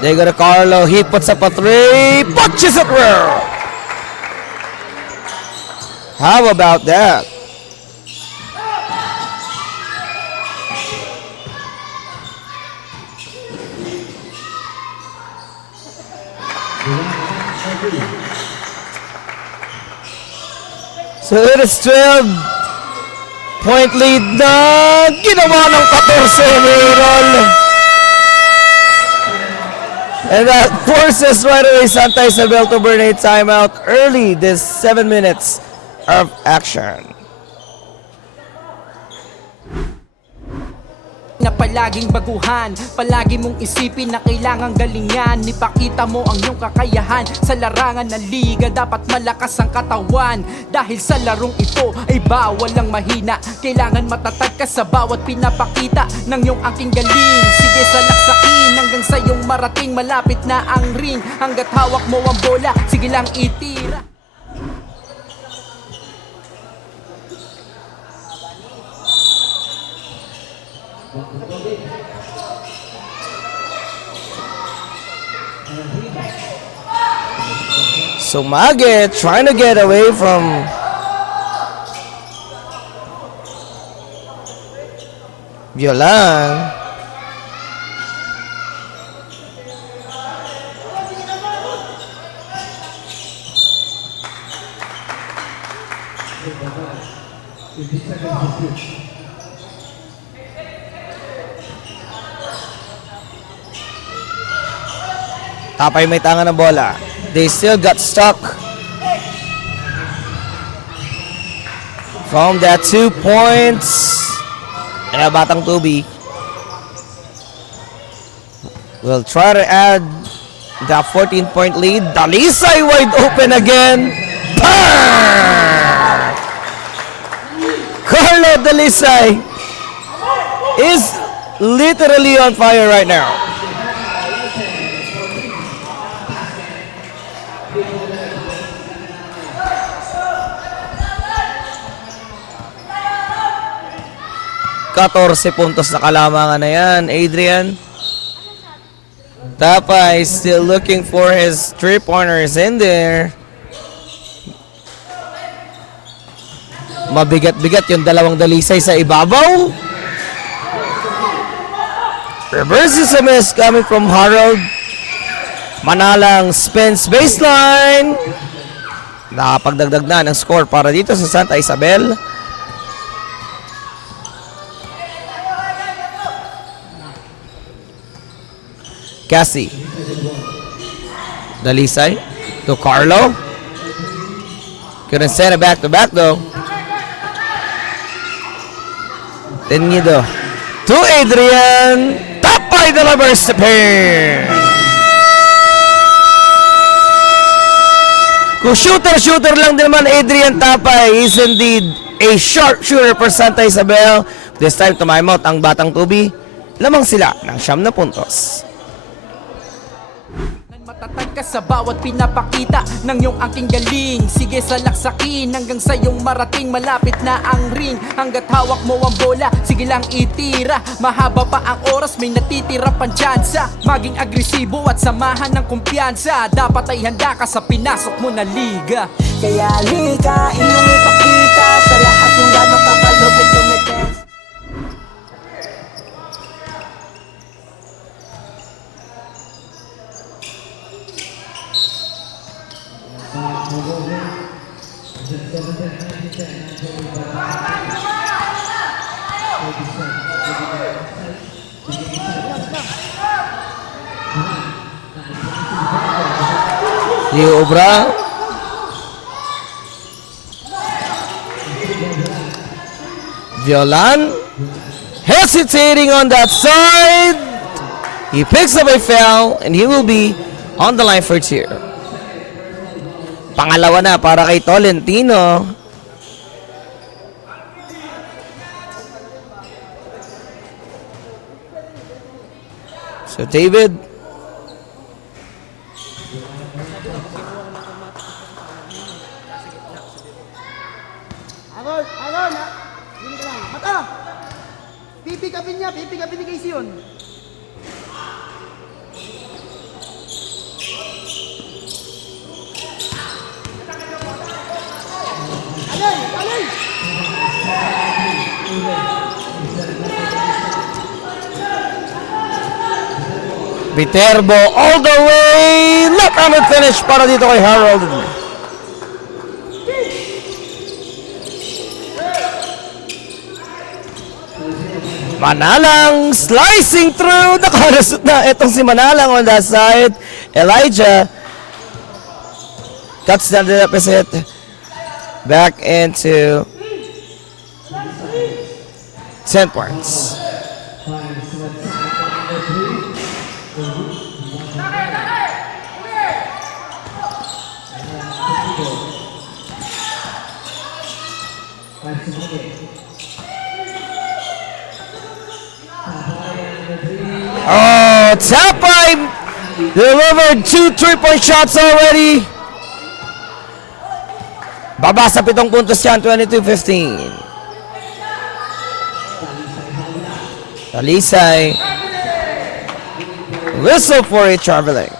They go to Carlo. He puts up a three. Punches it well. How about that? So it is 12-point lead na ginawa ng 14 ni Aaron. And that forces right away Santa Isabel to burn a timeout early this 7 minutes of action. Na palaging baguhan, palagi mong isipin na kailangang galingan. Ipakita mo ang iyong kakayahan sa larangan ng liga. Dapat malakas ang katawan dahil sa larong ito ay bawal ang mahina. Kailangan matatag ka sa bawat pinapakita ng iyong aking galing. Sige salaksakin hanggang sa iyong marating. Malapit na ang ring hanggat hawak mo ang bola, sige lang itira. So Maget trying to get away from Violan. Tapay may tanga ng bola. They still got stuck from that 2 points. Kaya Batang Tubi will try to add the 14-point lead. Dalisay wide open again. Bang! Carlo Dalisay is literally on fire right now. Katorse puntos na kalamangan na yan, Adrian. Tapay still looking for his 3-pointers in there. Mabigat-bigat yung dalawang Dalisay sa ibabaw. Reverses a miss coming from Harold. Manalang spins baseline. Nakapagdagdag na ng score para dito sa Santa Isabel. Cassie. Dalisay to Carlo. Couldn't send it back to back though. Tenido to Adrian. Tapay delivers the pair. Kung shooter lang din naman Adrian Tapay is indeed a sharp shooter for Santa Isabel. This time to timeout ang Batang Tubi. Lamang sila ng 9 na puntos. Matatag ka sa bawat pinapakita ng iyong aking galing. Sige salaksakin hanggang sa iyong marating. Malapit na ang ring hanggat hawak mo ang bola, sige lang itira. Mahaba pa ang oras, may natitira pang tsansa. Maging agresibo at samahan ng kumpiyansa. Dapat ay handa ka sa pinasok mo na liga. Kaya lika, inyong ipakita sa lahat kung gano'ng kakalupit lumites. Leo Obra. Violan hesitating on that side. He picks up a foul and he will be on the line for cheer. Pangalawa na para kay Tolentino. So David. Agon, hindi ka lang. Mata! Pipikapin ni Casey yun. Viterbo all the way. Left-handed finish para dito kay Harold. Manalang slicing through. Nakalusot na itong si Manalang on that side. Elijah cuts down the deficit. Back into 10 points. Oh, Tapay delivered 2 3-point shots already. Baba sa 7 puntos yan, 22-15. Talisay. Whistle for it, traveling.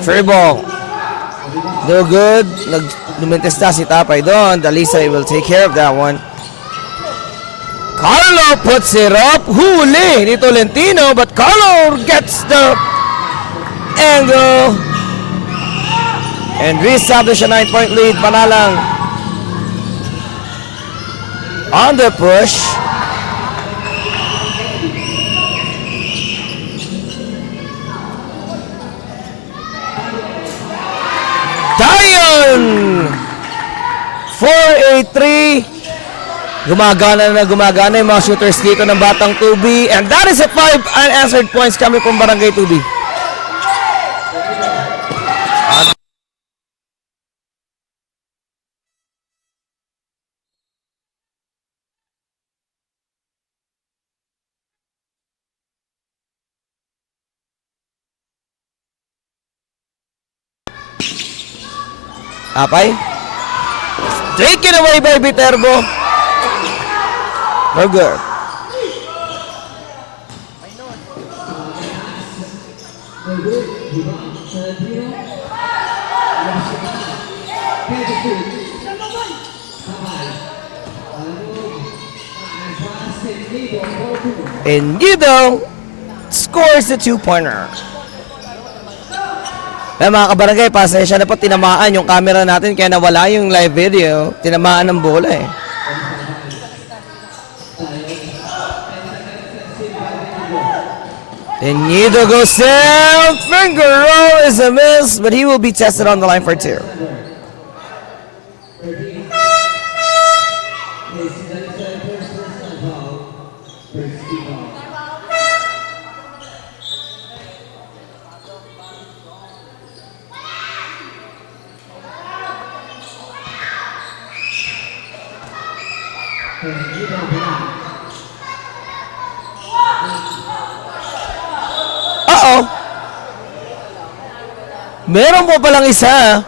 Free ball. No good. Lumintes na si Tapay doon. Dalisay will take care of that one. Carlo puts it up. Huli ni Tolentino, but Carlo gets the angle and reestablish a 9-point lead. Manalang on the push. Dayon! 4-8-3. Gumagana yung mga shooters dito ng Batang Tubi. And that is a 5 unanswered points coming from Barangay Tubi. Tapay. Taken away by Viterbo. No good. And Nido scores the 2-pointer. Mga kabarangay, pasensya na po, tinamaan yung camera natin kaya nawala yung live video. Tinamaan ng bola eh. Nido goes down. Finger roll is a miss, but he will be tested on the line for 2. Uh-oh. Meron po palang isa.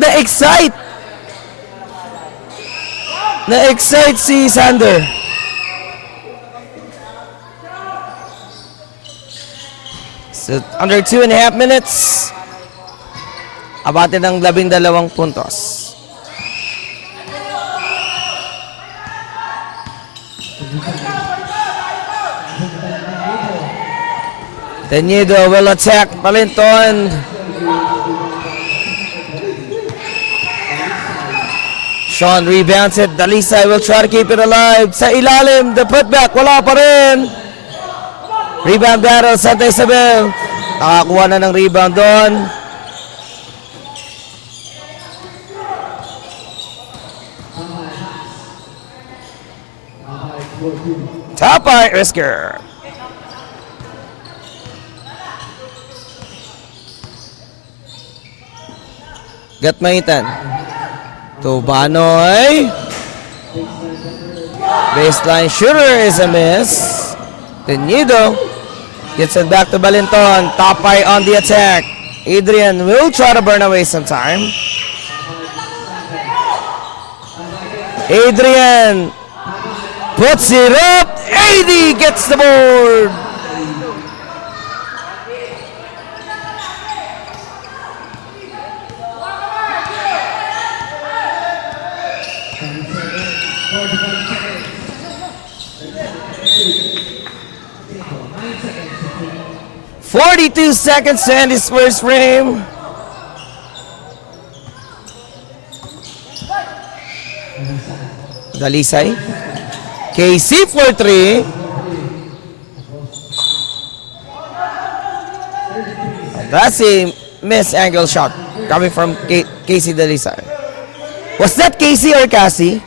Na-excite. Na-excite si Sander. So, under 2.5 minutes. Abate ng 12 puntos. Nido will attack Palinton. Sean rebounds it. Dalisay will try to keep it alive. Sa ilalim, the putback, wala pa rin. Rebound battle, Santa Isabel. Nakakuha na ng rebound doon. Tapay Risker. Gatmaitan. Tubanoy. Baseline shooter is a miss. Nido gets it back to Balinton. Tapay on the attack. Adrian will try to burn away some time. Adrian puts it up. AD gets the board. "42 seconds to end his first frame." Dalisay. KC for 3. That's a miss angle shot coming from Casey Dalisay. Was that Casey or Cassie?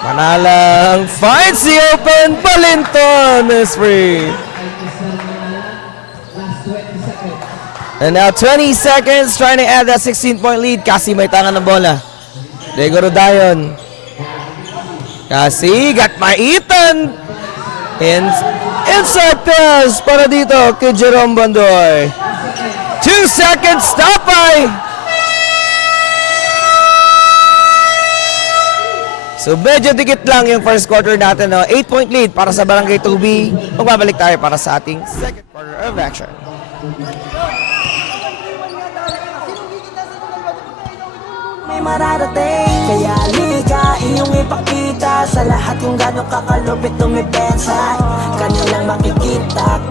Manalang finds the open. Balinton is free. And now 20 seconds trying to add that 16-point lead. Cassie may tangan ng bola. Diego Rodayon. Cassie got maitan. Inside pass para dito kay Jerome Bandoy. 2 seconds stop by. So medyo dikit lang yung first quarter natin. No? 8-point lead para sa Barangay 2B. Magbabalik tayo para sa ating second quarter of action. May mararating, kaya liga iyong ipakita sa lahat kung gano'ng kakalupit tumipensa. Kanilang makikita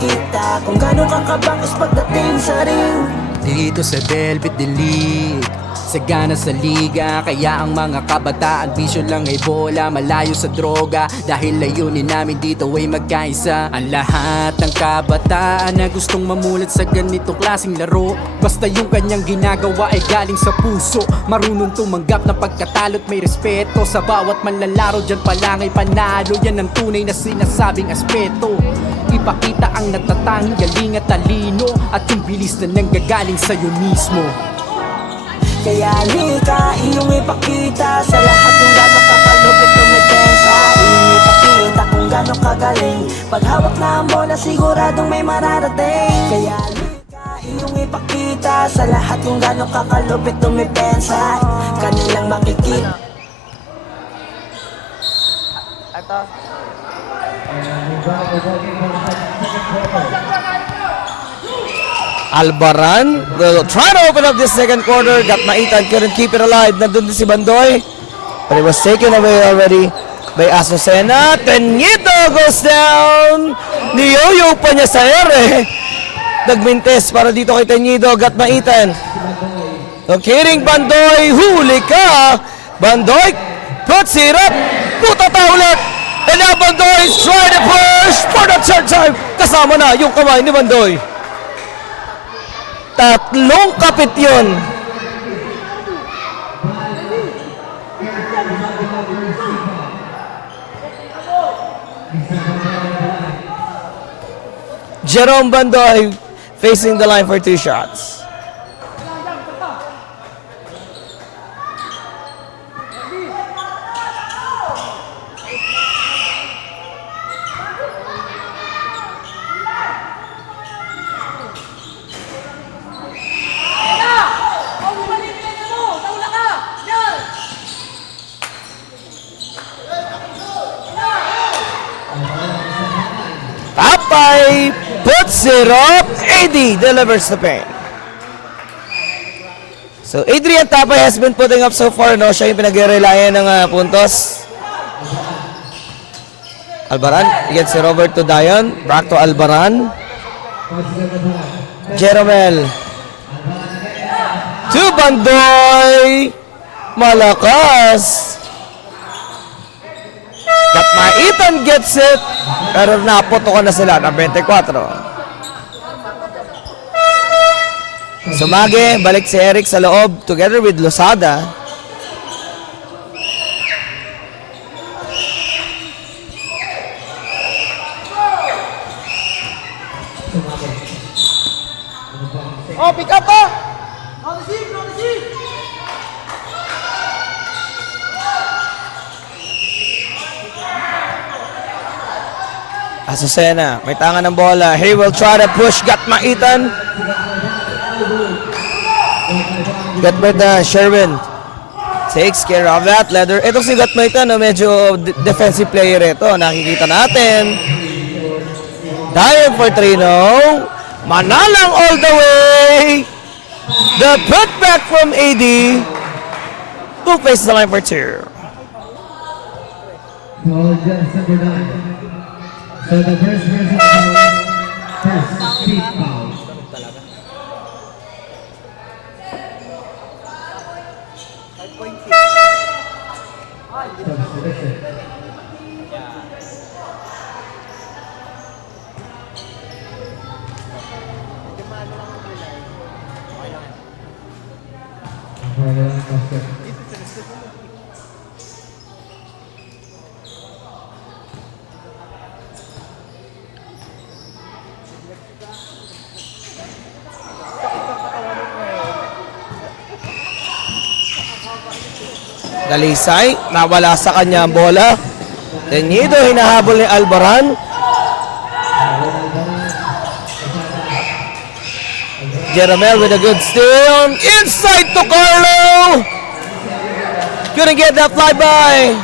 kung gano'ng kakabangis pagdating sa ring. Dito sa Velvet Delete, sagana sa liga. Kaya ang mga kabataan bisyo lang ay bola, malayo sa droga. Dahil layunin namin dito ay magkaisa. Ang lahat ng kabataan na gustong mamulat sa ganitong klaseng laro, basta yung kanyang ginagawa ay galing sa puso. Marunong tumanggap ng pagkatalo't may respeto. Sa bawat manlalaro dyan pa lang ay panalo. Yan ang tunay na sinasabing aspeto. Ipakita ang natatanging galing at talino, at yung bilis na nanggagaling sa'yo mismo. Kaya liga iyong ipakita sa lahat kung gano'ng kakalupit tumipensa. Iyong ipakita kung gano'ng kagaling, paghawak na ang bola siguradong may mararating. Kaya liga iyong ipakita sa lahat kung gano'ng kakalupit tumipensa. Kanilang makikita. Albaran will try to open up this second quarter. Got maitan, couldn't keep it alive. Nandun din si Bandoy, but it was taken away already by Azucena. Teñido goes down. Niyoyo pa niya sa ere. Nagmintes para dito kay Teñido. Got maitan. Kidding Bandoy, huli ka. Bandoy puts it up. Putata ulit. And now Bandoy is trying to push for the third time. Kasama na yung kamay ni Bandoy. Tatlong kapit yun. Jerome Bandoy facing the line for 2 shots. Papay puts it up. AD delivers the paint. So Adrian Tapay has been putting up so far, no? Siya yung pinag-relayan ng puntos. Albaran against si Roberto Dayon. Back to Albaran. Jeromel to Bandoy. Malakas. Katmaitan gets it. Pero naputokan na sila ng 24. Sumage, balik si Eric sa loob together with Losada. Oh, pick up pa! No receive, no receive! Azucena, may tangan ng bola. He will try to push Gatmaitan. Gatmaitan, Sherwin takes care of that leather. Itong si Gatmaitan, medyo defensive player ito. Nakikita natin. Dying for Trino. Manalang all the way. The putback from AD. Who faces the line for 2. Foul against number 9. So the first person foul, first speed foul. Substitution. Dalisay, nawala sa kanya ang bola. Tenido, hinahabol ni Albaran. Jeromel with a good steal. Inside to Carlo. Couldn't get that flyby.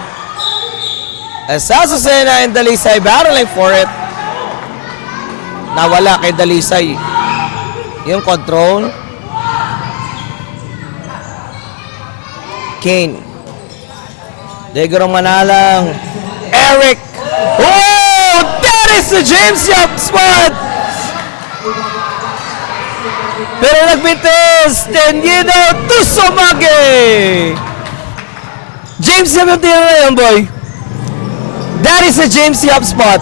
As Azucena and Dalisay battling for it. Nawala kay Dalisay yung control. Kane. Degrong Manalang. Eric. Oh! That is the James Yap spot! Pero nagbitis. Tenido to Somage. James Yap yung tira na yun, boy. That is the James Yap spot.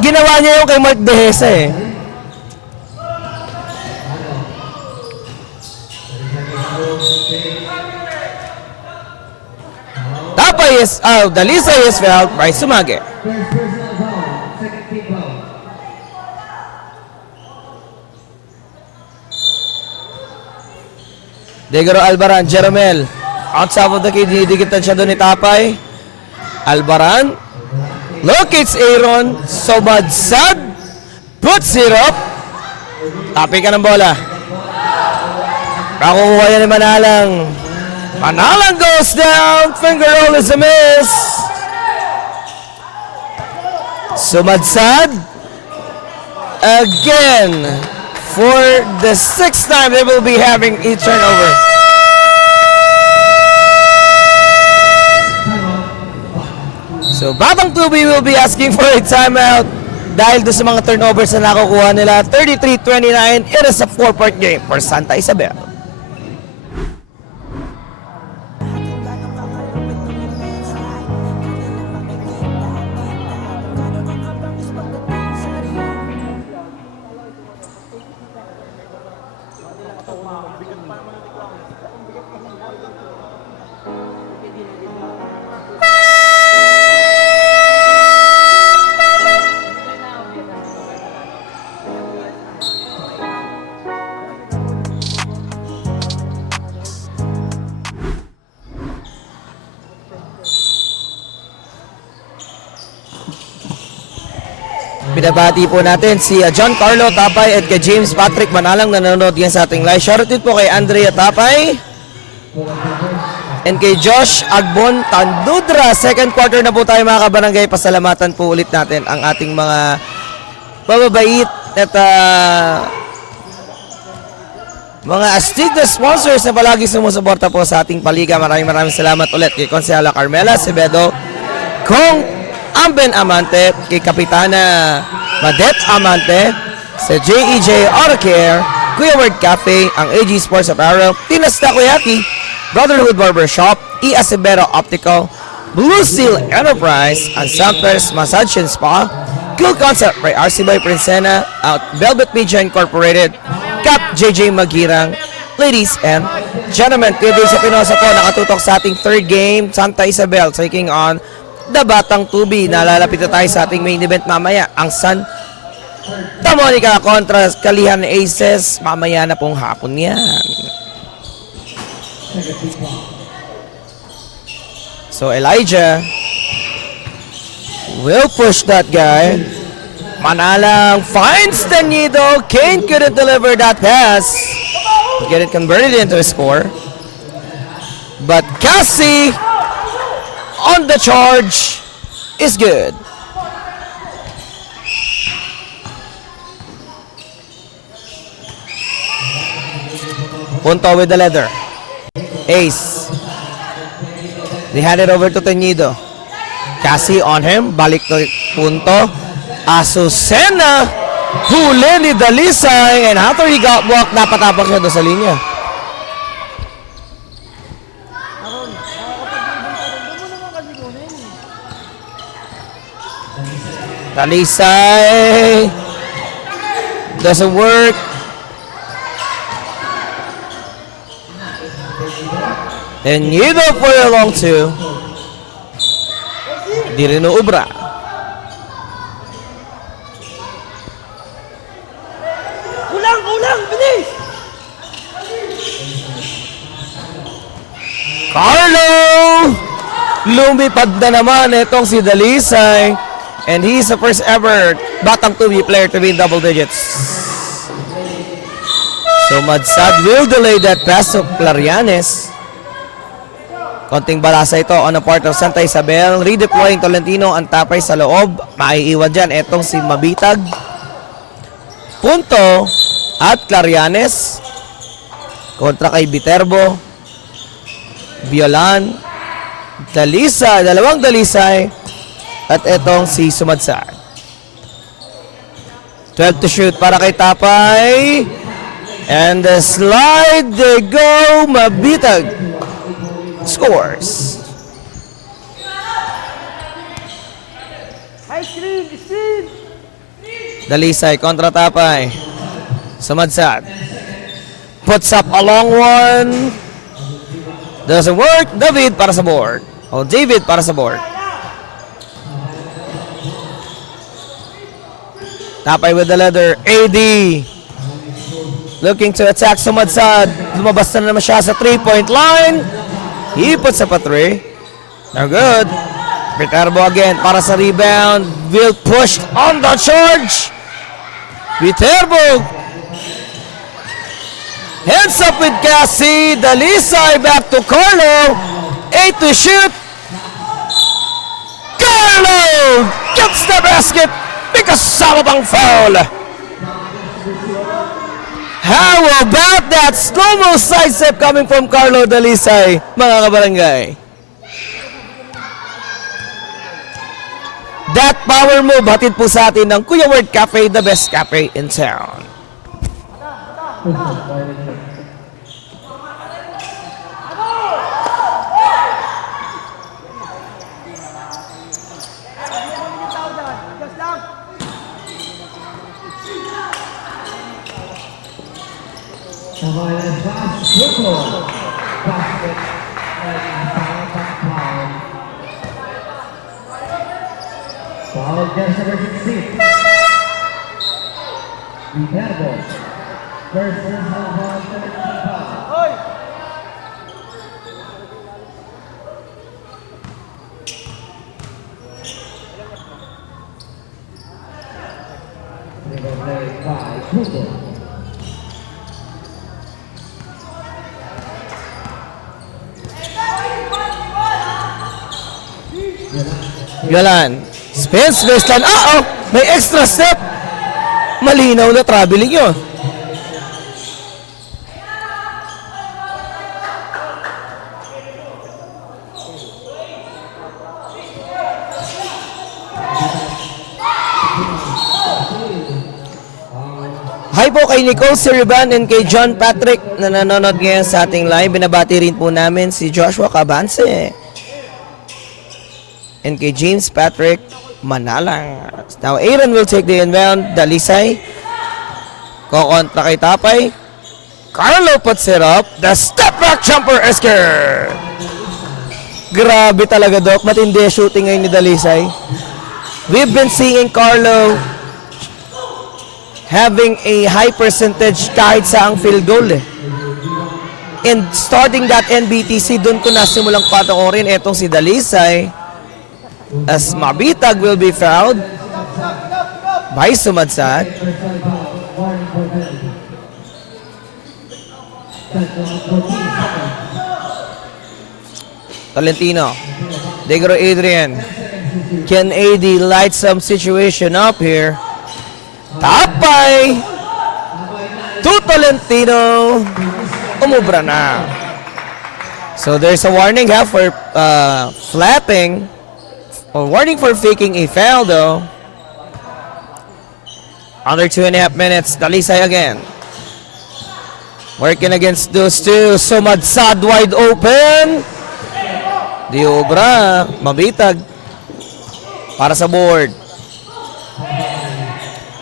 Ginawa niya yung kay Mark Dehesa eh. Tapay is, Dalisay is fouled by Sumage. First personal foul, second team foul. Degaro Albaran, Jeromel. On top of the key, dinidigitan siya doon ni Tapay. Albaran. Locates Aaron. Sobadsad. Puts it up. Tapay ka ng bola. Nakukuha yan ni Manalang. Manalang goes down. Finger roll is a miss. Sumadsad. Again. For the 6th time, they will be having a turnover. So, Batang Tubi will be asking for a timeout dahil doon sa mga turnovers na nakukuha nila. 33-29, it is a 4-point game for Santa Isabel. Binabati po natin si John Carlo Tapay at kay James Patrick Manalang na nanonood yan sa ating live. Shoutout din po kay Andrea Tapay and kay Josh Agbon Tandudra. Second quarter na po tayo mga kabarangay. Pasalamatan po ulit natin ang ating mga bababait at mga astig na sponsors na palagi sumusuporta po sa ating paliga. Maraming salamat ulit kay Consejala Carmela Acevedo, Kong Amben Amante, kay Kapitana Madet Amante, sa JEJ Auto Care, Kuya Word Cafe, ang AG Sports Apparel, Tinas Takoyaki, Brotherhood Barbershop, E. Acevedo Optical, Blue Seal Enterprise, ang Sampers Massage and Spa, Cool Concept by RC Boy Princena, at Velvet Media Incorporated, Cap JJ Magirang. Ladies and gentlemen, today sa Pinosa po, nakatutok sa ating third game, Santa Isabel taking on the Batang Tubi. Nalalapit na tayo sa ating main event mamaya, ang Santa Monica kontra Kalihan Aces. Mamaya na pong hapon yan. So Elijah will push that guy. Manalang finds Tenido. Kane couldn't deliver that pass. Get it converted into a score. But Cassie on the charge is good. Punto with the leather. Ace. They hand it over to Tenido. Cassie on him. Balik to Punto. Azucena. Huli ni Dalisay. And after he got blocked, napatapak siya doon sa linya. Dalisay. Doesn't work. Tenido for a long two. Di rin uubra. Kulang, bilis! Carlo! Lumipad na naman itong si Dalisay. And he's the first ever Batang 2B player to be in double digits. So Madsad will delay that pass of Clarianes. Konting balasa ito on the part of Santa Isabel. Redeploying Tolentino ang tapay sa loob. Maiiwan dyan itong si Mabitag. Punto at Clarianes. Kontra kay Viterbo. Violan. Dalisay. Dalawang Dalisay. At itong si Sumadsad. 12 to shoot para kay Tapay. And the slide. They go. Mabitag scores. High screen! Dalisay kontra Tapay. Sumadsad. Puts up a long one. Doesn't work. David para sa board. David para sa board. Tapay with the leather. AD. Looking to attack Sumadsad. Lumabas na naman siya sa 3-point line. He puts up a 3. They're good. Viterbo again para sa rebound. Will pushed on the charge. Viterbo. Hands up with Cassie. Dalisay back to Carlo. 8 to shoot. Carlo gets the basket because of foul. How about that slow-mo side step coming from Carlo Dalisay, mga kabarangay? That power move, hatid po sa atin ng Kuya Word Cafe, the best cafe in town. Violent pass, Brooklyn. Basket and foul. Foul against number 16. Viterbo. First personal foul, 17 foul. Played by Brooklyn. Violan. Spins baseline. May extra step. Malinaw na traveling yun. Hi po kay Nicole Siriban and kay John Patrick na nanonood ngayon sa ating live. Binabati rin po namin si Joshua Cabanse. And kay James Patrick Manalang. Now Aaron will take the inbound. Dalisay. Kokontra kay Tapay. Carlo puts it up. The step back jumper is good. Grabe talaga, Doc. Matindi shooting ngayon ni Dalisay. We've been seeing Carlo having a high percentage kahit sa ang field goal And starting that NBTC, doon ko nasimulang patoorin etong si Dalisay. as Mabitag will be fouled by Sumadsad. Warning for penalty. 14 seconds. Tolentino. Degro Adrian. Can AD light some situation up here? Tapay to Tolentino. Umubra na. So there's a warning for flapping. Or warning for faking a foul though. Under 2.5 minutes. Dalisay again. Working against those two. Sumadsad wide open. Di obra. Mabitag. Para sa board.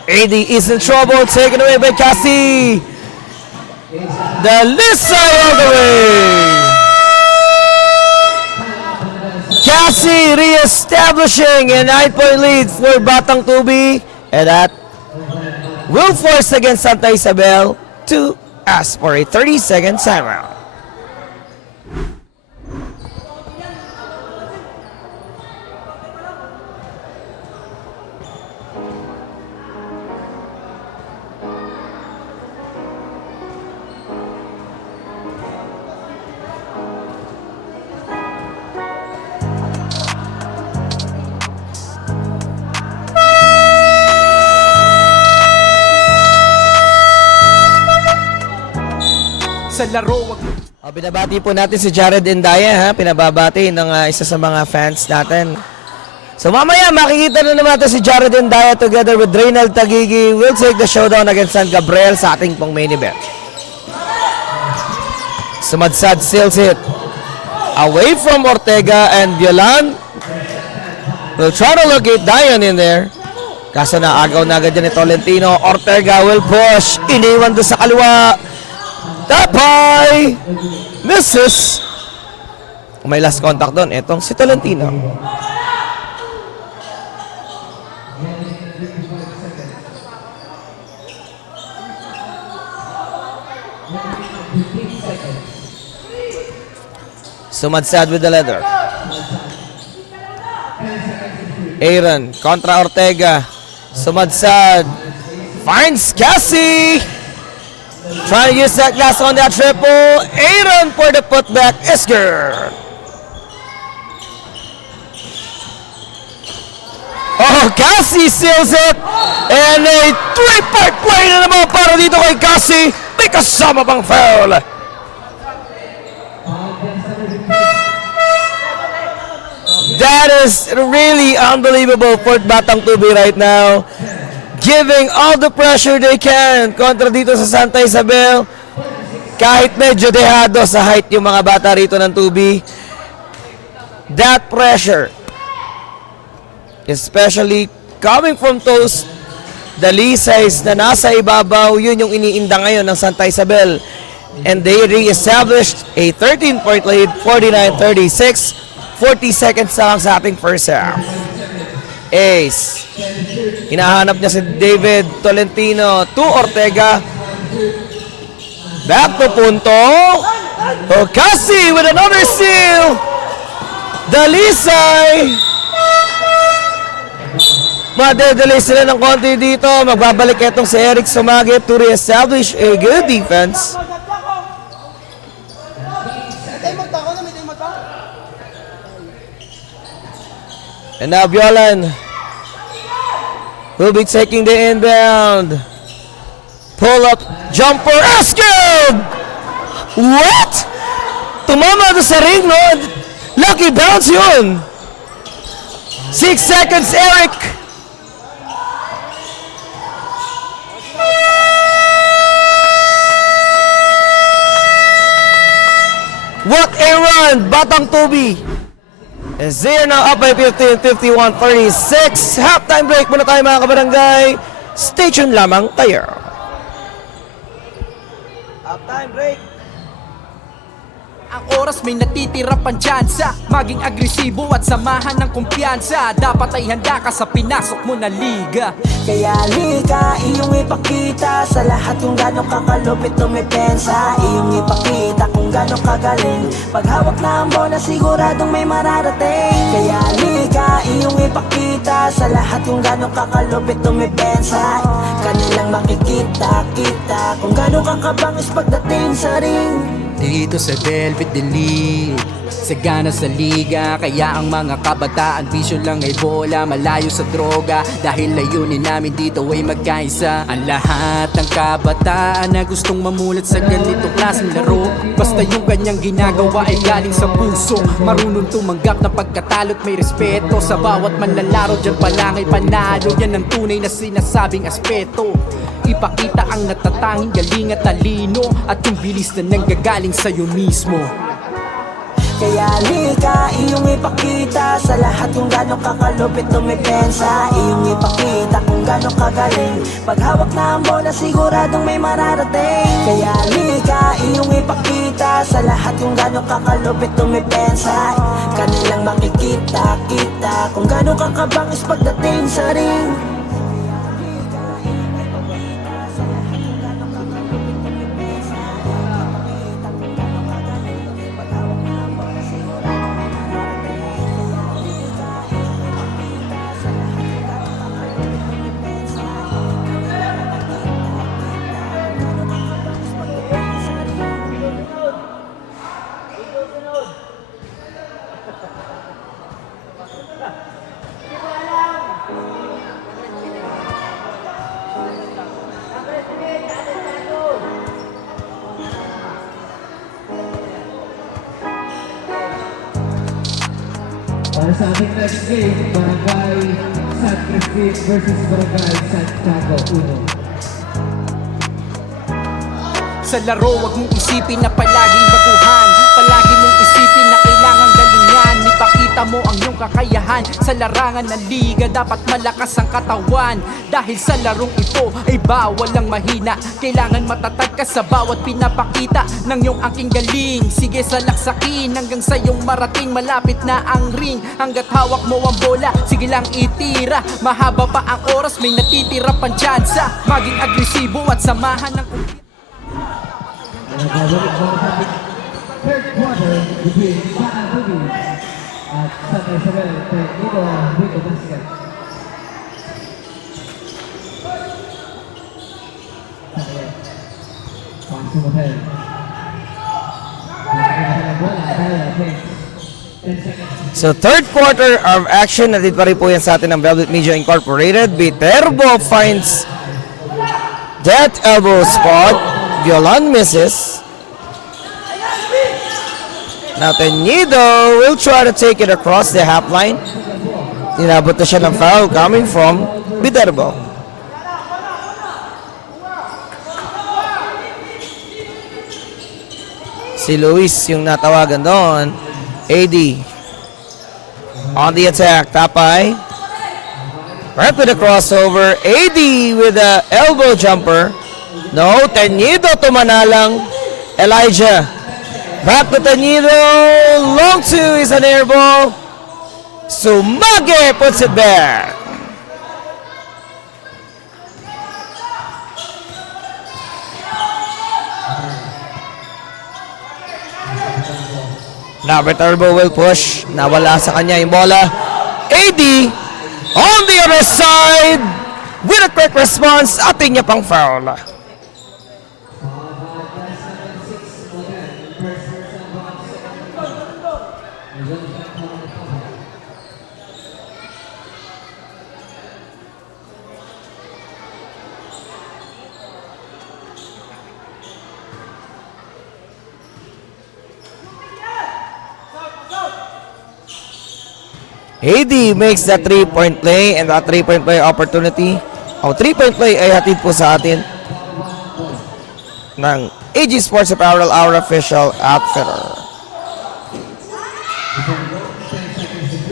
AD is in trouble. Taken away by Cassie. Dalisay all the way. Cassie re-establishing a 9-point lead for Batang Tubi. And that will force against Santa Isabel to ask for a 30-second timeout. Sa laro, wag Binabati po natin si Jared Endaya, ha? Pinababati ng isa sa mga fans natin. So mamaya makikita na naman natin si Jared Endaya together with Reynald Tagigi. Will take the showdown against San Gabriel sa ating pong main event. Sumadsad seals it. Away from Ortega and Violan. Will try to locate Dayan in there. Kaso naagaw na agad yan ni Tolentino. Ortega will push. Iniwan doon sa kaliwa. Tapay! Misses! May last contact doon. Etong si Tolentino. Sumadsad with the leather. Aaron kontra Ortega. Sumadsad. Finds Cassie. Trying to use that glass on that triple. Aaron for the putback is good. Oh, Cassie seals it. And a three-part play na naman para dito kay Cassie. May kasama pang foul. That is really unbelievable for Batang Tubi right now. Giving all the pressure they can kontra dito sa Santa Isabel. Kahit medyo dehado sa height yung mga bata rito ng Tubi. That pressure, especially coming from those Dalisays na nasa ibabaw, yun yung iniinda ngayon ng Santa Isabel. And they re-established a 13-point lead, 49-36. 40 seconds lang sa ating first half. Ace. Hinahanap niya si David Tolentino to Ortega. Back to punto. Cassie with another steal. Dalisay. Madedelay sila ng konti dito. Magbabalik itong si Eric Sumagit to re-establish a good defense. And now Violan will be taking the inbound. Pull up jumper. Askew! What? Tumama doon sa ring, no? Lucky bounce yun. 6 seconds, Eric. What a run, Batang Tubi. As they are now up by 15, 51, 36. Halftime break muna tayo mga kabarangay. Stay tuned lamang tayo. Halftime break. ang oras may natitira pang tsansa. Maging agresibo at samahan ng kumpiyansa. Dapat ay handa ka sa pinasok mo na liga. Kaya lika, iyong ipakita sa lahat kung gano'ng kakalupit tumipensa. Iyong ipakita kung gano'ng kagaling. Pag hawak na ang bola siguradong may mararating. Kaya lika, iyong ipakita sa lahat kung gano'ng kakalupit tumipensa. Kanilang makikita-kita kung gano'ng kakabangis pagdating sa ring. Dito sa Velvet Delete, sagana sa liga. Kaya ang mga kabataan bisyo lang ay bola, malayo sa droga. Dahil layunin namin dito ay magkaisa. Ang lahat ng kabataan na gustong mamulat sa ganitong klaseng laro, basta yung kanyang ginagawa ay galing sa puso. Marunong tumanggap ng pagkatalo't may respeto. Sa bawat manlalaro dyan pa lang ay panalo. Yan ang tunay na sinasabing aspeto. Ipakita ang natatanging galing at talino, at yung bilis na nanggagaling sa'yo mismo. Kaya lika, iyong ipakita sa lahat kung gano'ng kakalupit tumipensa. Iyong ipakita kung gano'ng kagaling. Pag hawak na ang bola siguradong may mararating. Kaya lika, iyong ipakita sa lahat kung gano'ng kakalupit tumipensa. Kanilang makikita-kita kung gano'ng kakabangis pagdating sa ring. Para sa ating next game, Barangay San Crispin versus Barangay Santiago 1. Sa laro, wag mong isipin na palaging baguhan. Palagi mong isipin na kailangan galingan. Ipakita mo ang iyong kakayahan. Sa larangan ng liga, dapat malakas ang katawan. Dahil sa larong ito ay bawal ang mahina. Kailangan matatag ka sa bawat pinapakita ng iyong aking galing. Sige sa laksakin hanggang sa iyong marating. Malapit na ang ring, hanggat hawak mo ang bola, sige lang itira. Mahaba pa ang oras, may natitira pang tsansa. Maging agresibo at samahan ng Third quarter between Santa Cruz at Santa Isabel Tecnido Rico Basket. Pasok mo tayo. So third quarter of action, natin pa rin po yan sa atin ng Velvet Media Incorporated. Viterbo finds that elbow spot. Violan misses. Now Teñido will try to take it across the half line. Inabot na siya ng foul coming from Viterbo. Si Luis yung natawagan doon. AD on the attack. Tapay. Right with the crossover. AD with the elbow jumper. No, Teñido tumanalang. Elijah. Back to Teñido. Long two is an air ball. Sumage puts it back. Now Viterbo will push. Nawala sa kanya yung bola. AD on the other side with a quick response. Ating niya pang foul. AD makes that 3-point play, and that 3-point play opportunity. Ang 3-point play ay hatid po sa atin ng AG Sports Apparel, our official outfitter.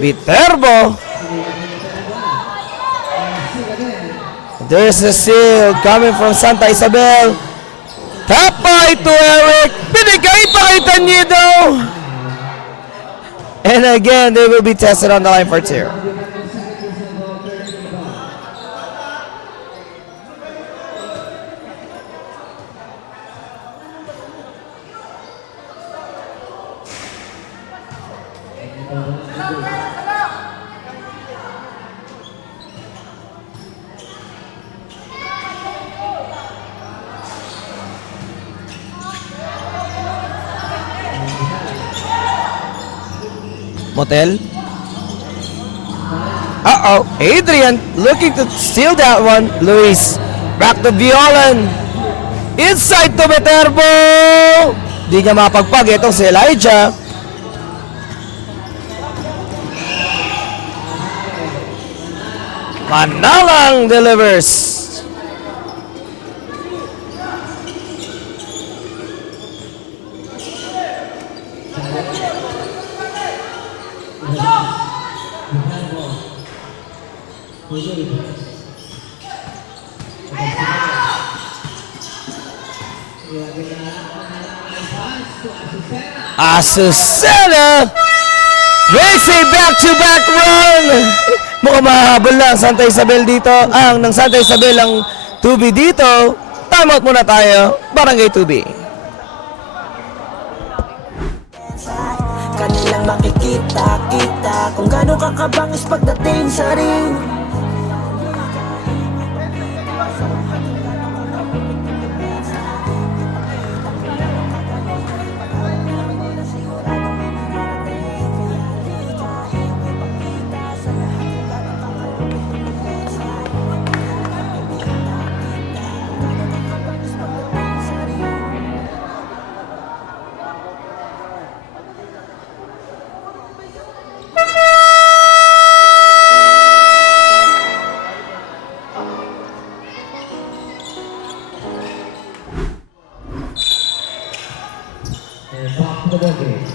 Viterbo. There's a steal coming from Santa Isabel. Tapay to Eric. Binigay pa kay Tanyido. And again, they will be tested on the line for two. Motel. Uh-oh. Adrian looking to steal that one. Luis. Back to Violan. Inside to Viterbo. Di niya mapagpag. Itong si Elijah. Manalang delivers. Azucena racing back-to-back run. Mukhang mahabol lang Santa Isabel dito. Ng Santa Isabel ang 2B dito. Timeout muna tayo. Barangay 2B. Kanilang makikita-kita kung gaano kakabangis pagdating sa ring. And back to the ball game.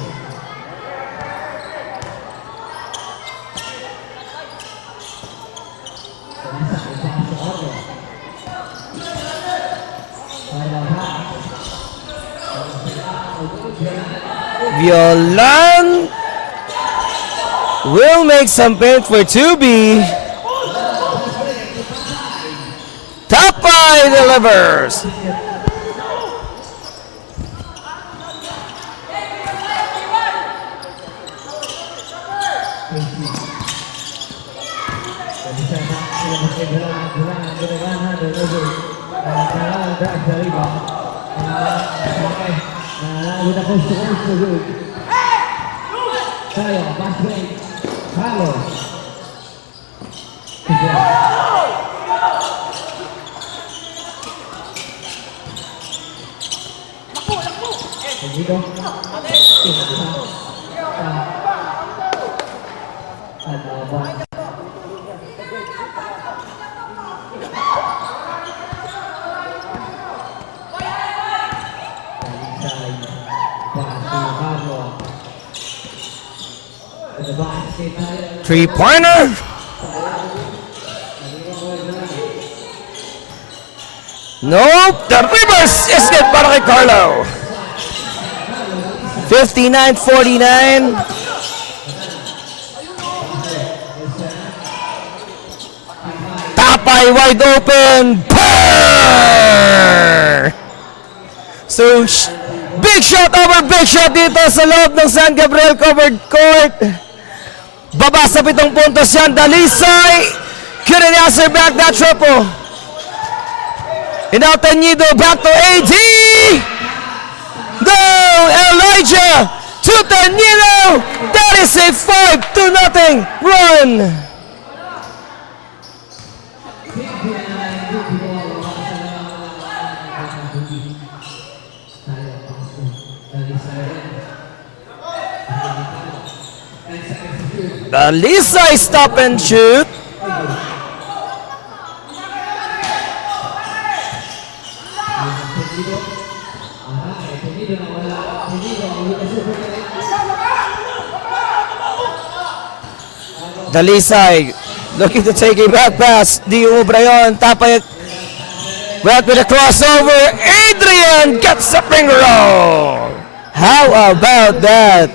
Violan will make some paint for 2B. Tapay delivers. Three-pointer. Nope, the reverse is good para kay Carlo. 59-49. Tapay wide open. Purr! So, big shot over big shot dito sa loob ng San Gabriel covered court. Baba sa 7 puntos yan. Dalisay couldn't answer back that triple. And now Tanyido back to AD. No! Elijah to Tanyido. That is a 5-0 run. Dalisay stop and shoot. Dalisay looking to take a back pass. Di umubra yun. Tapay Well, with a crossover, Adrian gets the finger roll. How about that?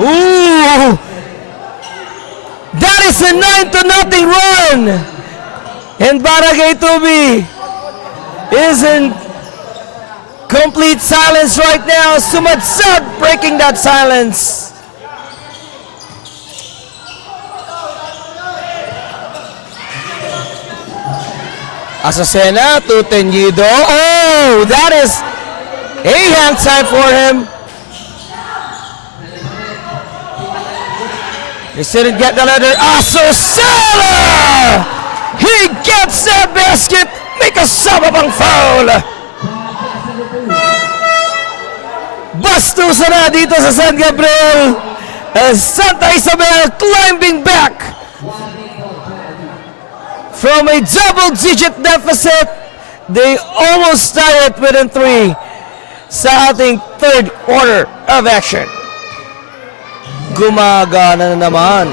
Ooh! That is a 9-0 run! And Barangay Tubi is in complete silence right now. Sumadsad breaking that silence. Azucena to Teñido. Oh, that is a hand sign for him. He didn't get the letter. Azucena! He gets that basket. Make a saba pang foul. Bastusa na dito sa San Gabriel. As Santa Isabel climbing back from a double-digit deficit. They almost tie it within 3 sa ating third quarter of action. Gumagana na naman.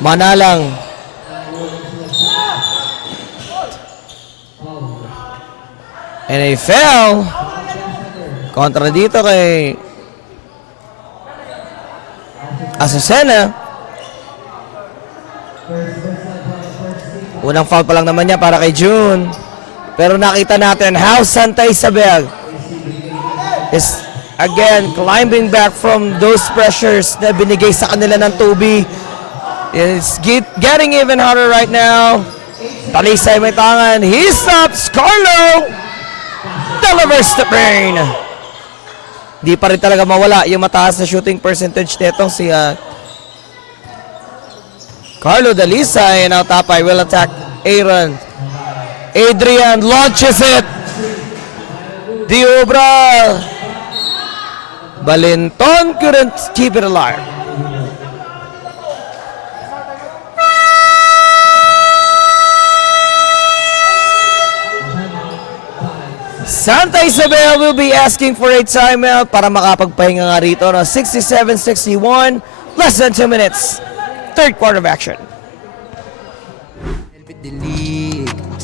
Manalang. And a foul. Kontra dito kay Azucena. Unang foul pa lang naman niya para kay June. Pero nakita natin how Santa Isabel is again climbing back from those pressures na binigay sa kanila ng Tubi. It's getting even harder right now. Talisay may tangan. He stops. Carlo delivers the brain. Di pa rin talaga mawala yung mataas na shooting percentage netong si Carlo Dalisay. And now Tapay will attack Aaron. Adrian launches it. Diobra. Balinton couldn't keep it alive. Santa Isabel will be asking for a timeout para makapagpahinga nga rito na 67-61, less than 2 minutes. Third quarter of action.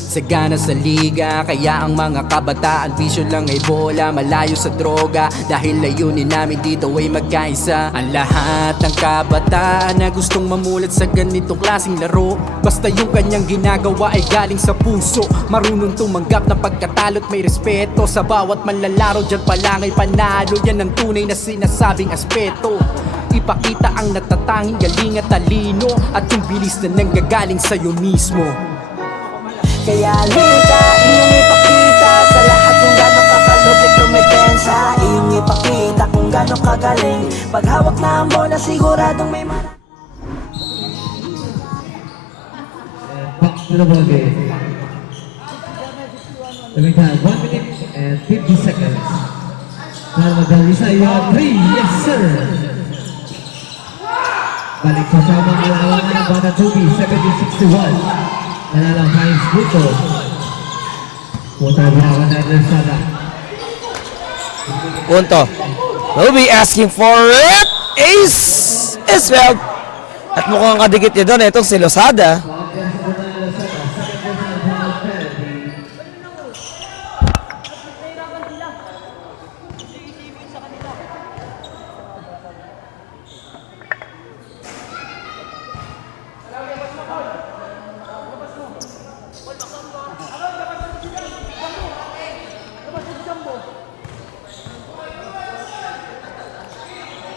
Sagana sa liga, kaya ang mga kabataan bisyo lang ay bola, malayo sa droga. Dahil layunin namin dito ay magkaisa. Ang lahat ng kabataan na gustong mamulat sa ganitong klaseng laro, basta yung kanyang ginagawa ay galing sa puso. Marunong tumanggap ng pagkatalo't may respeto. Sa bawat manlalaro dyan pa lang ay panalo. Yan ang tunay na sinasabing aspeto. Ipakita ang natatanging galing at talino, at yung bilis na nanggagaling sa'yo mismo. Kaya halika, iyong ipakita sa lahat kung gano'ng kakalupit tumepensa. Iyong ipakita kung gano'ng kagaling. Paghawak na ang bola, siguradong may Back to the ball game. We have 1 minute and 50 seconds. Carlo Dalisay, you have 3. Yes, sir. Balik sa samang alawangan ng Bata Tubi, 70-61. Nalalang Hines Buto. Punta Brawan na Lazada. Punto. Will be asking for it. Ace Isbel. At mukhang kadikit niya doon itong si Losada.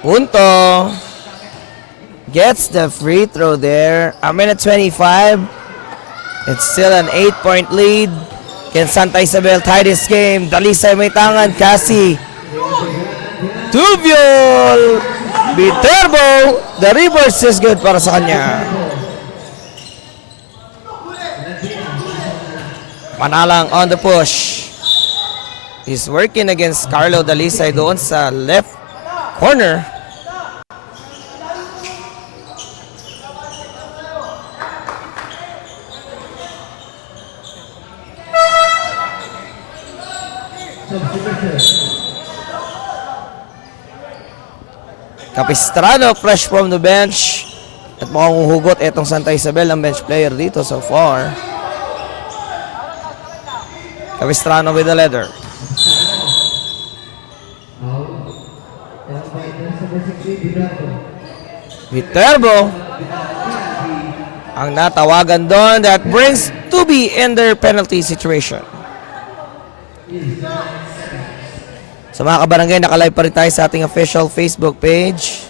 Punto. Gets the free throw there. A minute 25. It's still an 8-point lead. Can Santa Isabel tie this game? Dalisay may tangan. Cassie. Tubiol. Viterbo. The reverse is good para sa kanya. Manalang on the push. He's working against Carlo Dalisay doon sa left corner. Capistrano fresh from the bench. At mukhang huhugot itong Santa Isabel ang bench player dito so far. Capistrano with the leather. Viterbo ang natawagan doon. That brings Tubi in their penalty situation. Sa mga kabarangay, nakalive pa rin tayo sa ating official Facebook page.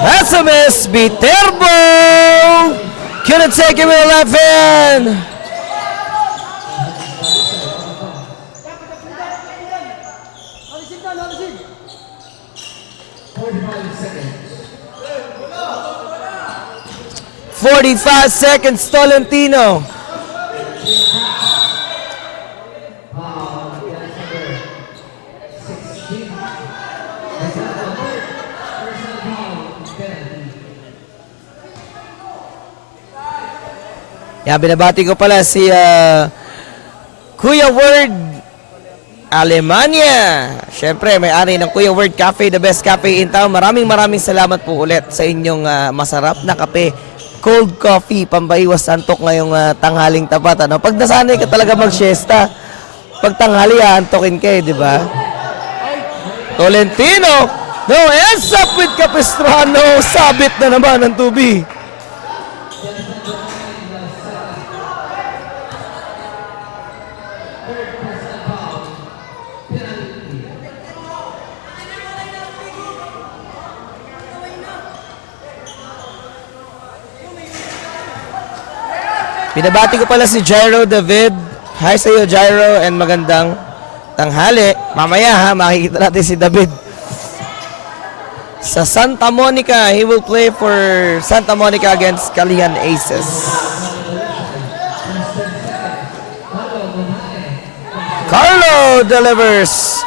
That's a miss. Viterbo couldn't take it with the left hand. "45 seconds, Tolentino." Yan, binabati ko pala si Kuya Word Alemania. Siyempre, may-ari ng Kuya Word Cafe, the best cafe in town. Maraming salamat po ulit sa inyong masarap na kape. Cold coffee, pambaiwas antok ngayong tanghaling tapat. Ano? Pag nasanay ka talaga mag-siesta, pag tanghali, antokin ka di ba? Tolentino, no, ends up with Capistrano. Sabit na naman ang tubi. Binabati ko pala si Jairo David. Hi sa iyo, Jairo, and magandang tanghali. Mamaya ha, makikita natin si David sa Santa Monica. He will play for Santa Monica against Calihan Aces. Carlo delivers.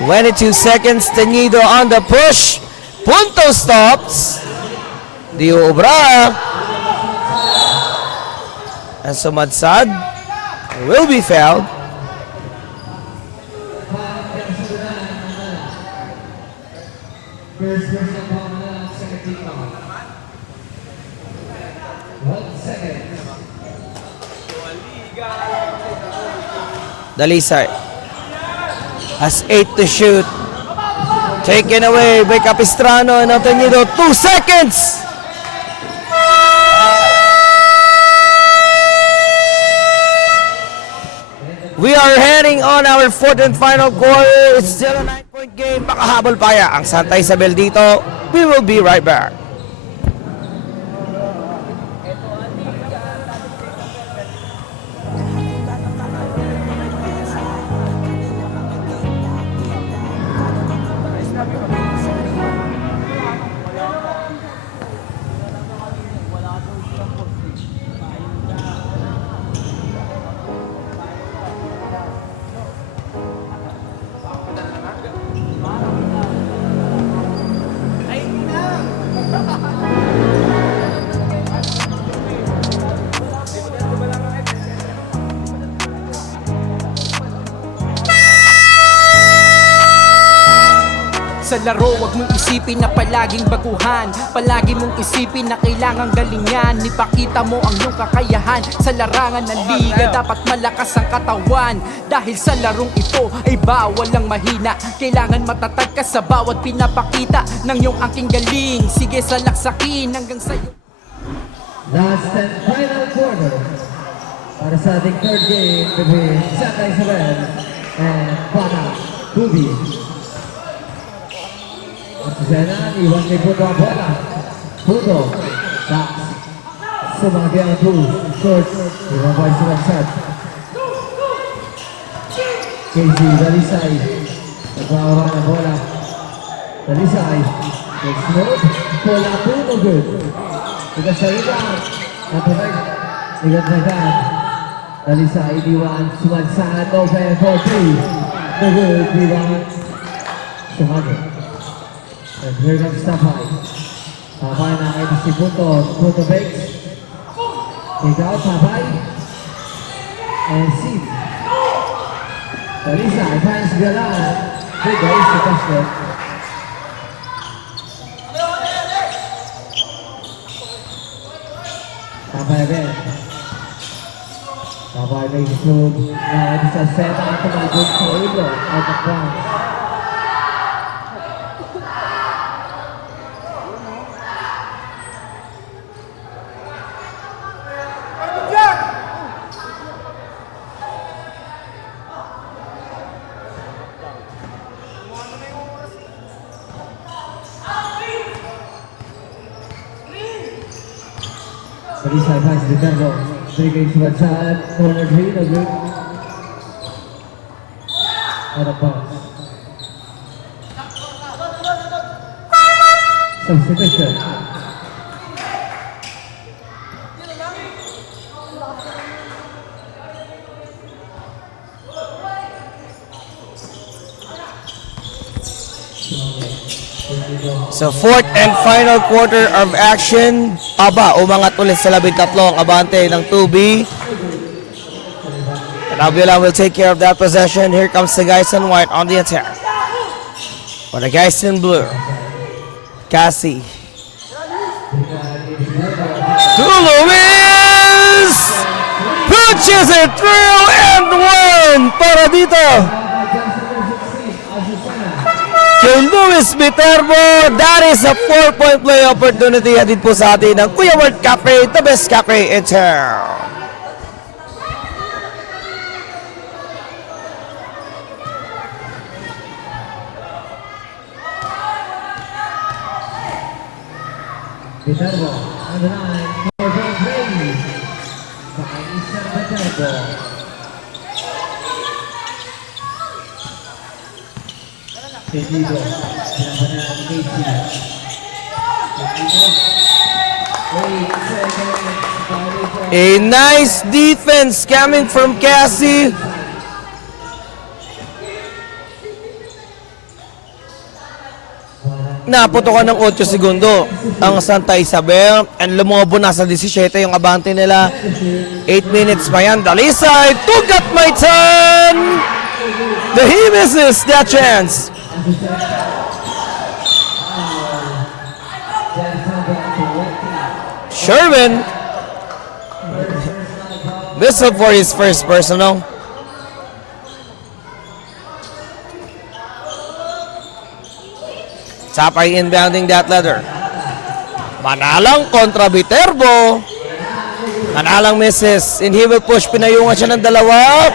22 seconds. Teñido on the push. Punto stops. Dio Obra. And Sumadsad will be fouled. First personal foul na second team foul. 1 second. Dalisay has 8 to shoot. Taken away by Capistrano and Teñido. 2 seconds. We are heading on our fourth and final quarter. It's still a 9-point game. Makahabol pa kaya ang Santa Isabel dito. We will be right back. Sa laro, wag mong isipin na palaging baguhan. Palagi mong isipin na kailangang galingan. Ipakita mo ang iyong kakayahan. Sa larangan ng liga, dapat malakas ang katawan. Dahil sa larong ito ay bawal ang mahina. Kailangan matatag ka sa bawat pinapakita ng iyong angking galing. Sige, salaksakin hanggang sa'yo. Last and final quarter para sa ating third game between Santa Isabel and Pana Tubi. At Sena, iwan ni Puto ang bola. Puto, tax. Sumagi ang two, short, iwan pa yung sumagsad. Casey, Dalisay, nagkawaran ang bola. Dalisay, good smooth, bola, Puto, good. Tiga sa rebound, natapag, tiga-tagan. Dalisay, iniwan, sumagsad, open for three. The good, iniwan, sumagi. And here comes Tapay. Tapay na kayo si Puto. Puto fakes. Take out Tapay. And Sid. Talisa, advance Galan. Good guys, the basket. Tapay again. Tapay makes move. Now it's a set out to my good Coelho out of bounds. Dalisay pass to Derbo. Bigay sumagsad. Corner three, no good. Out of bounds. Substitution. So fourth and final quarter of action. Aba, umangat ulit sa 13 ang abante ng 2B. And Avila will take care of that possession. Here comes the guys in white on the attack. For the guys in blue. Cassie. To Luis! Punches it through and one para dito. Kay Luis Viterbo, that is a 4-point play opportunity. Hatid po sa atin ng Kuya Ward Cafe, the best cafe in town. Viterbo on the line. 4-point play. By Isa Viterbo. Tendido, pinapanan Casey. A nice defense coming from Cassie. Naputokan ng 8 segundo ang Santa Isabel and lumobo na sa 17 yung abante nila. 8 minutes pa yan. Dalisay, tugat may turn! The he misses that chance. Sherwin whistle for his first personal. Sapay inbounding that letter. Manalang kontra Viterbo. Manalang misses and he will push. Pinayungan siya ng dalawa.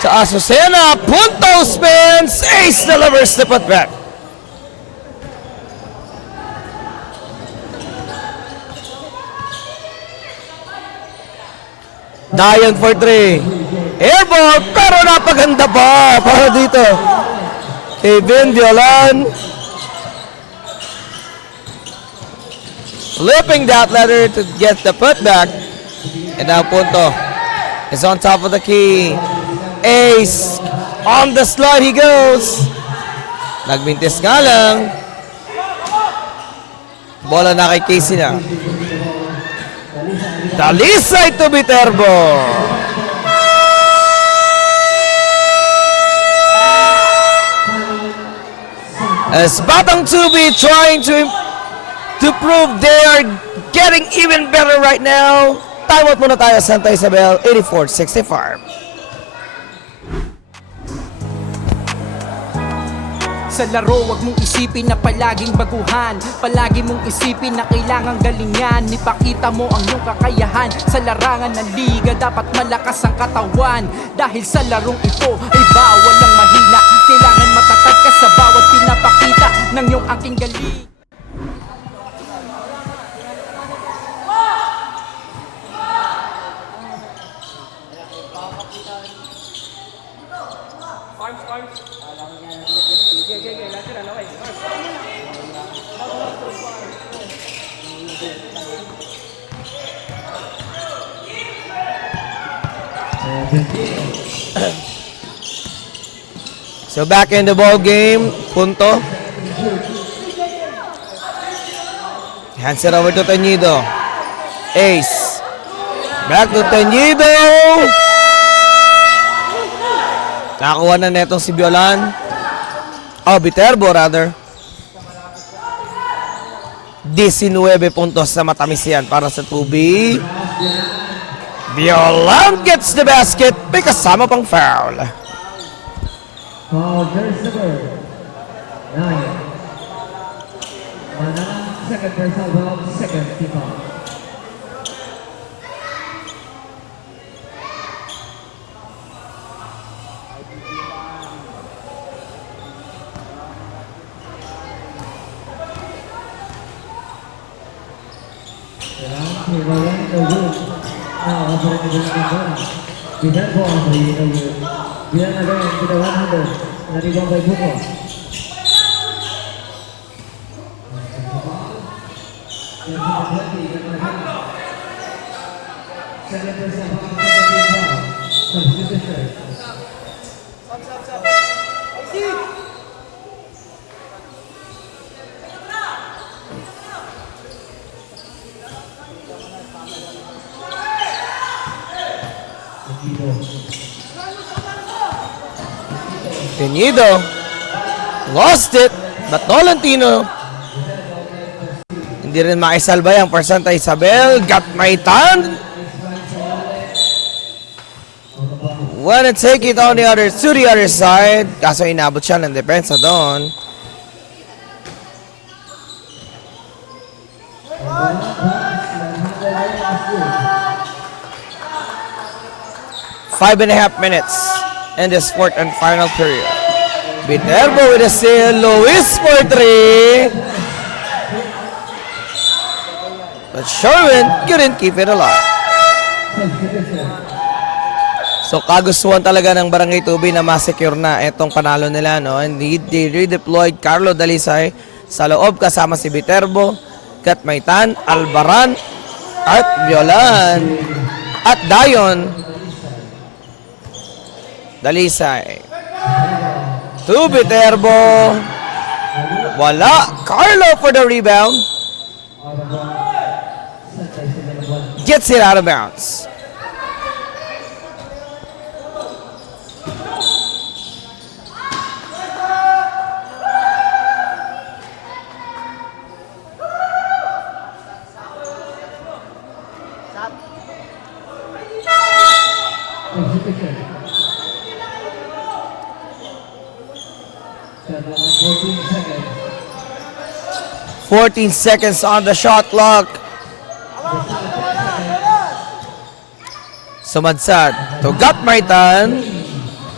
Sa Azucena, punto spins, ace delivers the putback. Dayan for 3. Airball, pero napaganda pa para dito. Kevin Violan. Flipping that letter to get the putback. And now punto is on top of the key. Ace! On the slide he goes! Nagmintis nga lang. Bola na kay Casey na. Dalisay to Viterbo! As Batang Tubi trying to prove they are getting even better right now. Timeout muna tayo, Santa Isabel, 84-65. Sa laro, wag mong isipin na palaging baguhan. Palagi mong isipin na kailangang galingan. Ipakita mo ang iyong kakayahan. Sa larangan ng liga, dapat malakas ang katawan. Dahil sa larong ito ay bawal ang mahina. Kailangan matatag ka sa bawat pinapakita ng iyong aking galing. So back in the ball game, punto. Hands it over to Teñido. Ace. Back to Teñido. Nakakuha na netong si Violan. Oh, Viterbo rather. 19 puntos na matamis yan para sa 2B. Violan gets the basket. May kasama pang foul. Foul, jersey number 9. Manana, second personal foul, second team foul. Now, operating the bola. With that ball, we are again to the 100. Nariban by Buko. Teñido lost it, but Tolentino hindi rin maisalba yung for Santa Isabel. Got Maitan. Wanna take it on to the other side. Kaso inabot siya ng depensa doon. Five and a half minutes in this fourth and final period. Viterbo with a steal. Luis for 3. But Sherwin couldn't keep it alive. So kagustuhan talaga ng Barangay Tubi na ma-secure na itong panalo nila, no? And they redeployed Carlo Dalisay sa loob kasama si Viterbo, Katmaitan, Albaran, at Violan, at Dayon. Dalisay to Viterbo. Wala. Carlo for the rebound. Gets it out of bounds. Execution. 14 seconds. 14 seconds on the shot clock. Sumadsad to Gatmaitan.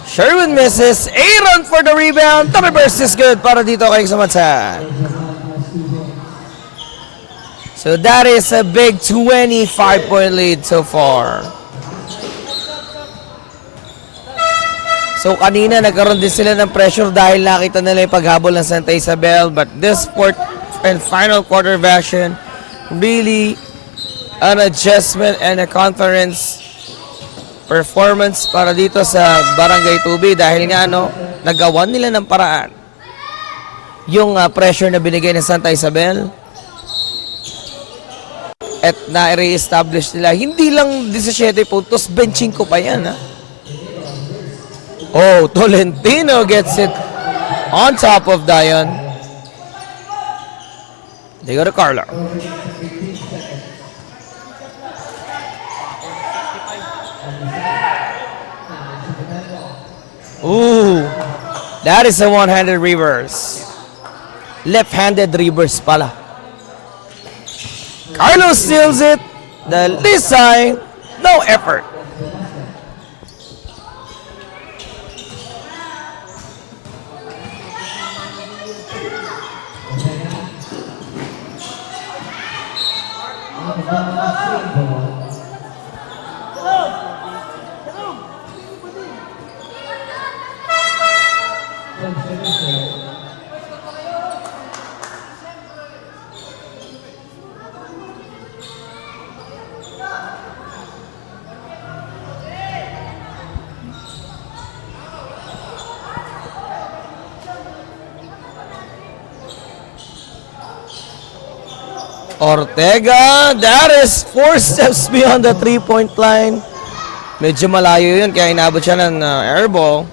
Sherwin misses. Aaron for the rebound. The reverse is good para dito kay Sumadsad. So that is a big 25-point lead so far. So kanina nagkaroon din sila ng pressure dahil nakita nila yung paghabol ng Santa Isabel. But this fourth and final quarter version, really an adjustment and a conference performance para dito sa Barangay Tubi. Dahil nga nagawan nila ng paraan yung pressure na binigay ng Santa Isabel. At na-re-establish nila. Hindi lang 17 puntos, benching ko pa yan, ha? Oh, Tolentino gets it on top of Dayon. They go to Carlo. Ooh, that is a one-handed reverse. Left-handed reverse pala. Carlo steals it. The Lisay, no effort. Ortega, that is 4 steps beyond the 3-point line. Medyo malayo yun, kaya inabot siya ng airball.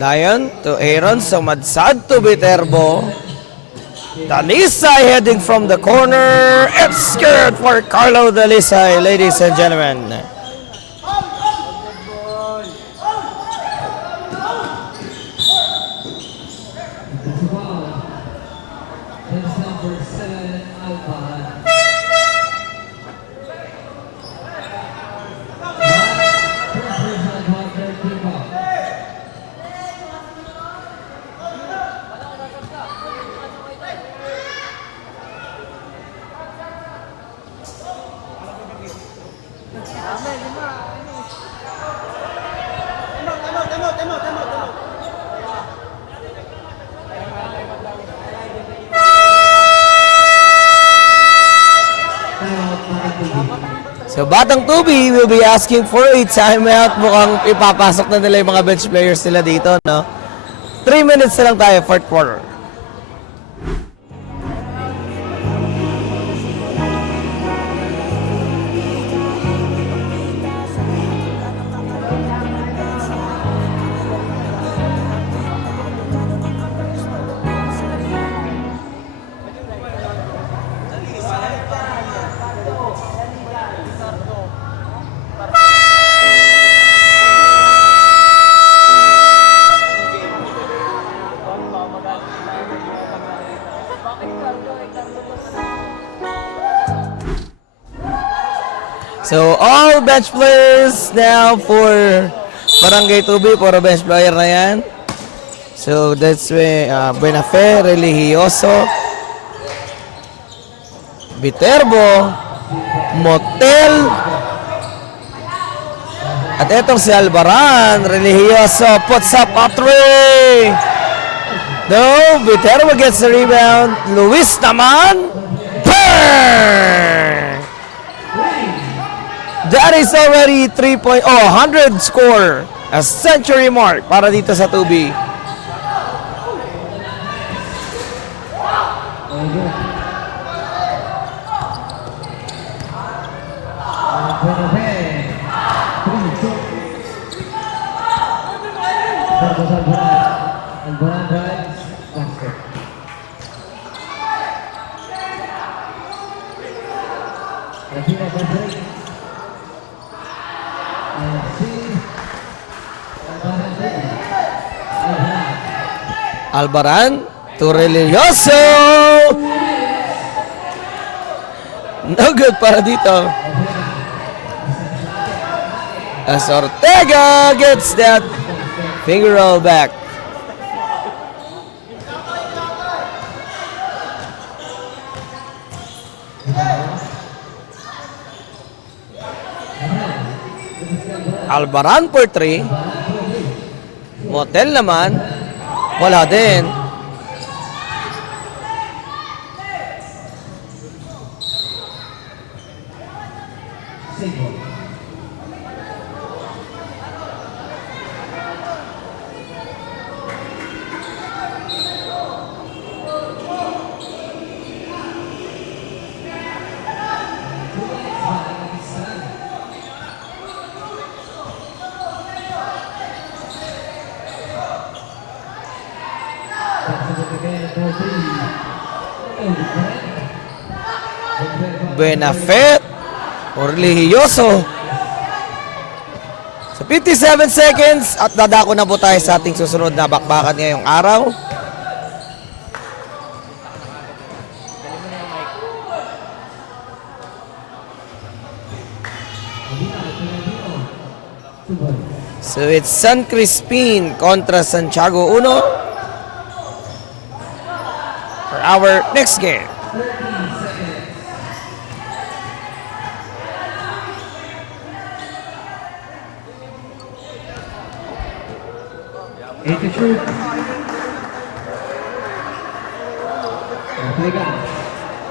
Dayon to Aaron, so madsad to Viterbo. Dalisay heading from the corner. It's good for Carlo Dalisay, ladies and gentlemen. So Batang Tubi will be asking for a timeout. Mukhang ipapasok na nila yung mga bench players nila dito, no? 3 minutes na lang tayo, fourth quarter. So, all bench players now for Barangay Tubi. Puro bench player na yan. So, that's Buenafe, Religioso, Viterbo, Motel, at etong si Albaran, Religioso, puts up a three. No, Viterbo gets the rebound. Luis naman. Burn! That is already 100 score. A century mark para dito sa Tubi. Albaran to Religioso. No good para dito. As Ortega gets that finger roll back. Albaran for 3. Motel naman. Wala din. no 3. Benafet or Religioso. So 57 seconds at dadako na po tayo sa ating susunod na bakbakan ngayong araw. So it's San Crispin kontra Santiago Uno for our next game. Eight to shoot. Okay, guys.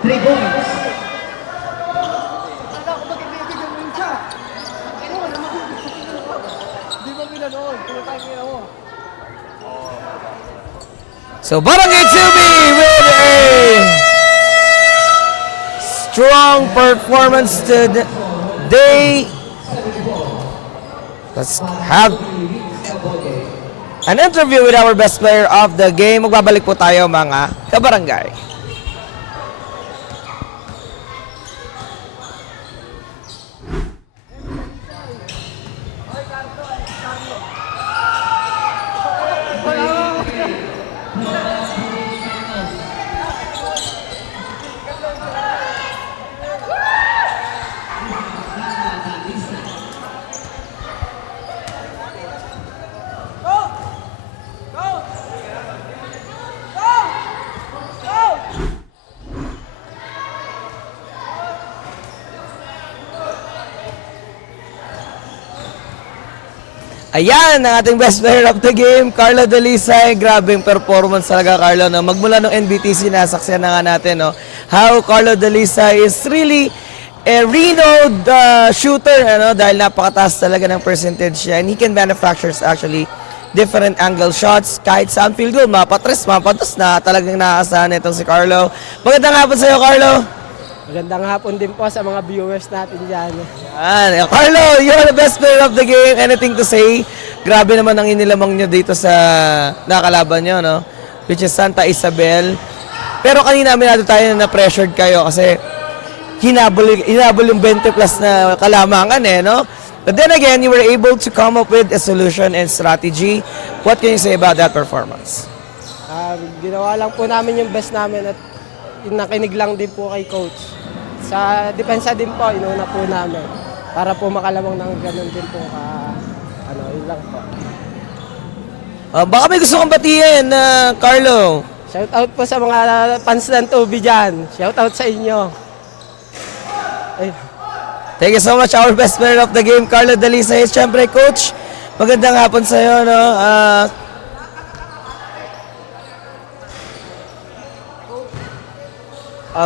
3 points. So Barangay 2B with a strong performance today. Let's have an interview with our best player of the game. Magbabalik po tayo mga kabarangay. Ayan, ang ating best player of the game, Carlo Dalisay. Grabing performance talaga, Carlo. No? Magmula ng NBTC, nasaksiyan na nga natin no? How Carlo Dalisay is really a renowned shooter ano? Dahil napakataas talaga ng percentage niya. And he can manufacture actually different angle shots. Kahit saan field goal, mapatres, mapatos na talagang nakakasahan itong si Carlo. Magandang hapon sa iyo, Carlo. Magandang hapon din po sa mga viewers natin dyan. Yan. Carlo, you're the best player of the game. Anything to say? Grabe naman ang inilamang nyo dito sa nakalaban nyo, no? Which is Santa Isabel. Pero kanina aminado tayo na pressured kayo kasi hinabol yung 20 plus na kalamangan eh, no? But then again, you were able to come up with a solution and strategy. What can you say about that performance? Ginawa lang po namin yung best namin at nakinig lang din po kay coach. Sa depensa din po, inuna po namin para po makalamang ng ganun din po yun lang po. Baka may gusto kong batiin, Carlo. Shout out po sa mga fans ng Tubi dyan. Shout out sa inyo. Ay. Thank you so much, our best player of the game, Carlo Dalisay. Siyempre, coach, magandang hapon sa iyo, no?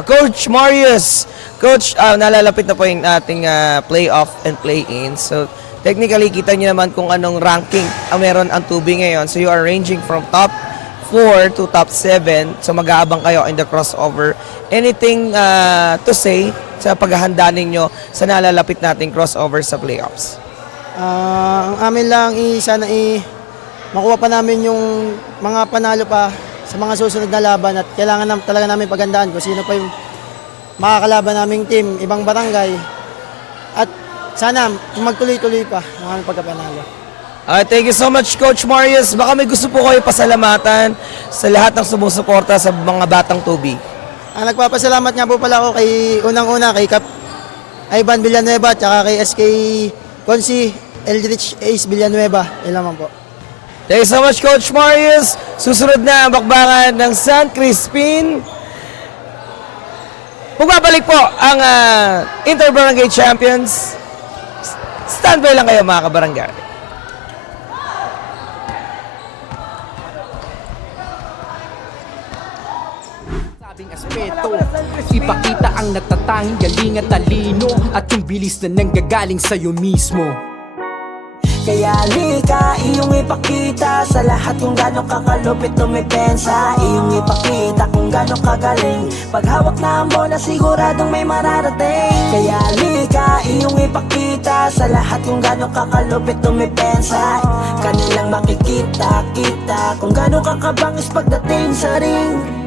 Coach Marius, Coach, nalalapit na po yung ating playoff and play-in. So, technically, kita nyo naman kung anong ranking ang meron ang Tubi ngayon. So, you are ranging from top 4 to top 7. So, mag-aabang kayo in the crossover. Anything to say sa paghahanda ninyo sa nalalapit nating crossover sa playoffs? Ang amin lang sana makuha pa namin yung mga panalo pa sa mga susunod na laban at kailangan talaga namin pagandaan kung sino pa yung makakalaban naming team, ibang barangay. At sana magtuloy-tuloy pa ang aming pagkapanalo. Thank you so much, Coach Marius. Baka may gusto po kayo pasalamatan sa lahat ng sumusuporta sa mga batang Tubi. Nagpapasalamat nga po pala ako kay unang-una kay Cap Ivan Villanueva at kay SK Consi Eldridge Ace Villanueva. Yan naman po. Thank you so much, Coach Marius. Susunod na ang bakbakan ng San Crispin. Magbabalik po ang Inter-Barangay Champions. Standby lang kayo mga kabarangay. Sabing aspeto, ipakita ang natatanging galing at talino at yung bilis na nanggagaling sa'yo mismo. Kaya lika, iyong ipakita sa lahat kung gano'ng kakalupit tumipensa. Iyong ipakita kung gano'ng kagaling paghawak na ang bola siguradong may mararating. Kaya lika, iyong ipakita sa lahat kung gano'ng kakalupit tumipensa. Kanilang makikita, kita kung gano'ng kakabangis pagdating sa ring.